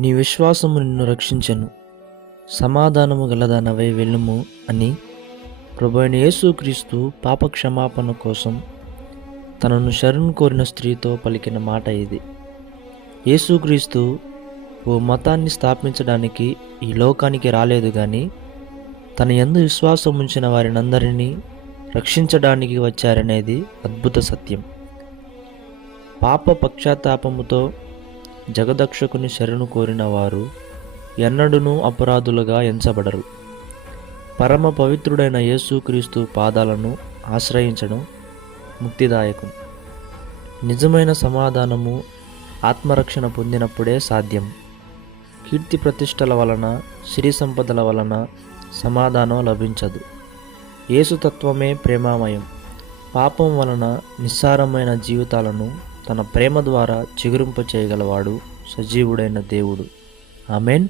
నీ విశ్వాసము నిన్ను రక్షించను. సమాధానము గలదానవై వెళ్ళుము అని ప్రభు యేసుక్రీస్తు పాప క్షమాపణ కోసం తనను శరణు కోరిన స్త్రీతో పలికిన మాట ఇది. యేసుక్రీస్తు ఓ మతాన్ని స్థాపించడానికి ఈ లోకానికి రాలేదు కానీ తన ఎందు విశ్వాసం ఉంచిన వారినందరినీ రక్షించడానికి వచ్చారనేది అద్భుత సత్యం. పాప పశ్చాత్తాపముతో జగదక్షకుని శరణు కోరిన వారు ఎన్నడూనూ అపరాధులుగా ఎంచబడరు. పరమ పవిత్రుడైన యేసుక్రీస్తు పాదాలను ఆశ్రయించడం ముక్తిదాయకం. నిజమైన సమాధానము ఆత్మరక్షణ పొందినప్పుడే సాధ్యం. కీర్తి ప్రతిష్టల వలన సిరి సంపదల వలన సమాధానం లభించదు. ఏసుతత్వమే ప్రేమామయం. పాపం వలన నిస్సారమైన జీవితాలను తన ప్రేమ ద్వారా చిగురింప చేయగలవాడు సజీవుడైన దేవుడు. ఆమెన్.